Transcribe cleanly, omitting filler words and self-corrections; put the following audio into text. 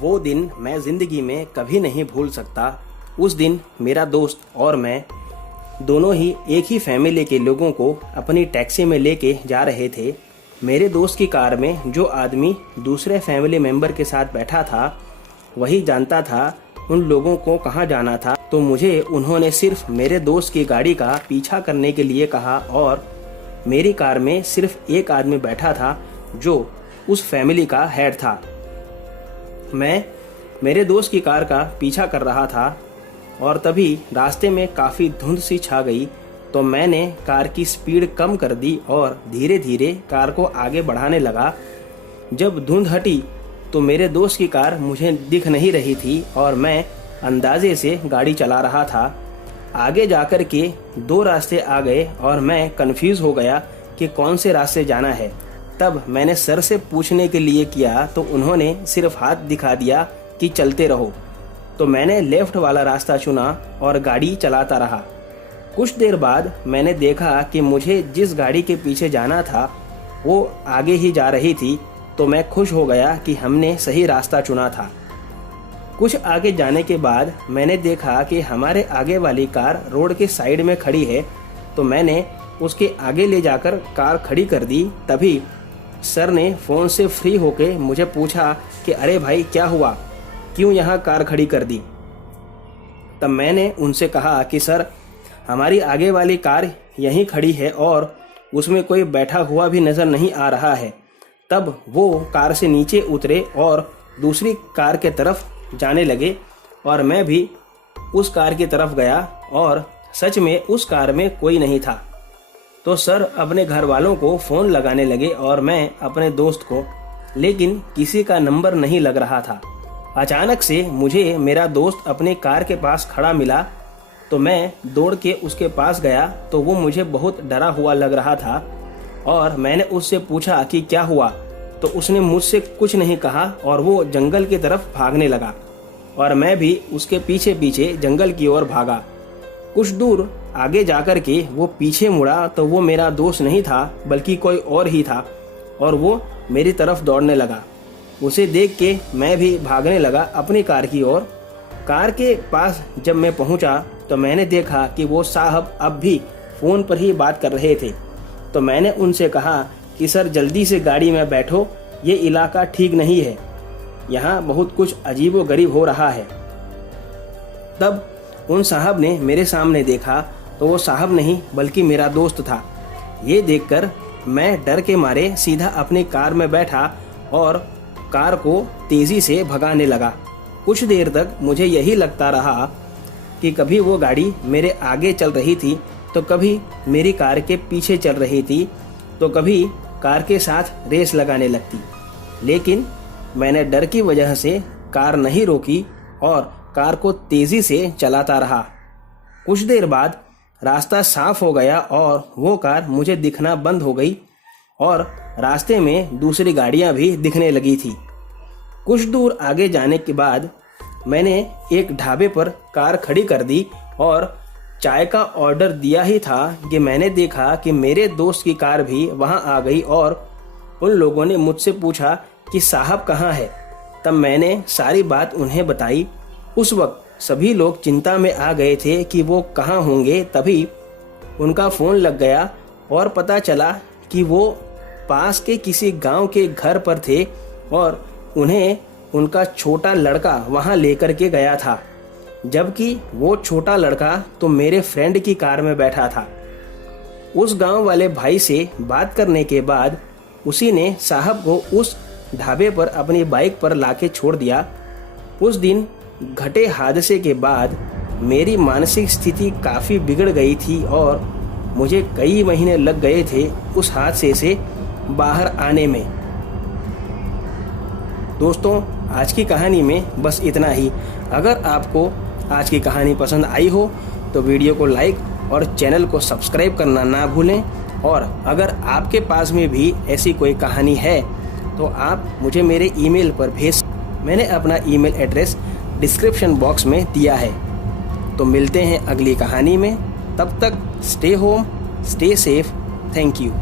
वो दिन मैं ज़िंदगी में कभी नहीं भूल सकता। उस दिन मेरा दोस्त और मैं दोनों ही एक ही फैमिली के लोगों को अपनी टैक्सी में लेके जा रहे थे। मेरे दोस्त की कार में जो आदमी दूसरे फैमिली मेंबर के साथ बैठा था वही जानता था उन लोगों को कहाँ जाना था, तो मुझे उन्होंने सिर्फ मेरे दोस्त की गाड़ी का पीछा करने के लिए कहा और मेरी कार में सिर्फ एक आदमी बैठा था जो उस फैमिली का हेड था। मैं मेरे दोस्त की कार का पीछा कर रहा था और तभी रास्ते में काफ़ी धुंध सी छा गई, तो मैंने कार की स्पीड कम कर दी और धीरे धीरे कार को आगे बढ़ाने लगा। जब धुंध हटी तो मेरे दोस्त की कार मुझे दिख नहीं रही थी और मैं अंदाजे से गाड़ी चला रहा था। आगे जाकर के दो रास्ते आ गए और मैं कंफ्यूज हो गया कि कौन से रास्ते जाना है। तब मैंने सर से पूछने के लिए किया तो उन्होंने सिर्फ हाथ दिखा दिया कि चलते रहो, तो मैंने लेफ्ट वाला रास्ता चुना और गाड़ी चलाता रहा। कुछ देर बाद मैंने देखा कि मुझे जिस गाड़ी के पीछे जाना था वो आगे ही जा रही थी, तो मैं खुश हो गया कि हमने सही रास्ता चुना था। कुछ आगे जाने के बाद मैंने देखा कि हमारे आगे वाली कार रोड के साइड में खड़ी है, तो मैंने उसके आगे ले जाकर कार खड़ी कर दी। तभी सर ने फ़ोन से फ्री होके मुझे पूछा कि अरे भाई क्या हुआ, क्यों यहाँ कार खड़ी कर दी। तब मैंने उनसे कहा कि सर हमारी आगे वाली कार यहीं खड़ी है और उसमें कोई बैठा हुआ भी नज़र नहीं आ रहा है। तब वो कार से नीचे उतरे और दूसरी कार के तरफ जाने लगे और मैं भी उस कार की तरफ गया और सच में उस कार में कोई नहीं था। तो सर अपने घर वालों को फ़ोन लगाने लगे और मैं अपने दोस्त को, लेकिन किसी का नंबर नहीं लग रहा था। अचानक से मुझे मेरा दोस्त अपने कार के पास खड़ा मिला, तो मैं दौड़ के उसके पास गया तो वो मुझे बहुत डरा हुआ लग रहा था और मैंने उससे पूछा कि क्या हुआ, तो उसने मुझसे कुछ नहीं कहा और वो जंगल की तरफ भागने लगा और मैं भी उसके पीछे पीछे जंगल की ओर भागा। कुछ दूर आगे जाकर के वो पीछे मुड़ा तो वो मेरा दोस्त नहीं था बल्कि कोई और ही था और वो मेरी तरफ दौड़ने लगा। उसे देख के मैं भी भागने लगा अपनी कार की ओर। कार के पास जब मैं पहुंचा तो मैंने देखा कि वो साहब अब भी फ़ोन पर ही बात कर रहे थे, तो मैंने उनसे कहा कि सर जल्दी से गाड़ी में बैठो, ये इलाका ठीक नहीं है, यहाँ बहुत कुछ अजीबोगरीब हो रहा है। तब उन साहब ने मेरे सामने देखा तो वो साहब नहीं बल्कि मेरा दोस्त था। ये देखकर मैं डर के मारे सीधा अपनी कार में बैठा और कार को तेज़ी से भगाने लगा। कुछ देर तक मुझे यही लगता रहा कि कभी वो गाड़ी मेरे आगे चल रही थी तो कभी मेरी कार के पीछे चल रही थी, तो कभी कार के साथ रेस लगाने लगती, लेकिन मैंने डर की वजह से कार नहीं रोकी और कार को तेज़ी से चलाता रहा। कुछ देर बाद रास्ता साफ हो गया और वो कार मुझे दिखना बंद हो गई और रास्ते में दूसरी गाड़ियां भी दिखने लगी थी। कुछ दूर आगे जाने के बाद मैंने एक ढाबे पर कार खड़ी कर दी और चाय का ऑर्डर दिया ही था कि मैंने देखा कि मेरे दोस्त की कार भी वहां आ गई और उन लोगों ने मुझसे पूछा कि साहब कहाँ है। तब मैंने सारी बात उन्हें बताई। उस वक्त सभी लोग चिंता में आ गए थे कि वो कहाँ होंगे। तभी उनका फ़ोन लग गया और पता चला कि वो पास के किसी गांव के घर पर थे और उन्हें उनका छोटा लड़का वहां लेकर के गया था, जबकि वो छोटा लड़का तो मेरे फ्रेंड की कार में बैठा था। उस गांव वाले भाई से बात करने के बाद उसी ने साहब को उस ढाबे पर अपनी बाइक पर लाके छोड़ दिया। उस दिन घटे हादसे के बाद मेरी मानसिक स्थिति काफ़ी बिगड़ गई थी और मुझे कई महीने लग गए थे उस हादसे से बाहर आने में। दोस्तों, आज की कहानी में बस इतना ही। अगर आपको आज की कहानी पसंद आई हो तो वीडियो को लाइक और चैनल को सब्सक्राइब करना ना भूलें, और अगर आपके पास में भी ऐसी कोई कहानी है तो आप मुझे मेरे ईमेल पर भेज। मैंने अपना ईमेल एड्रेस डिस्क्रिप्शन बॉक्स में दिया है। तो मिलते हैं अगली कहानी में, तब तक stay home, stay safe, thank you.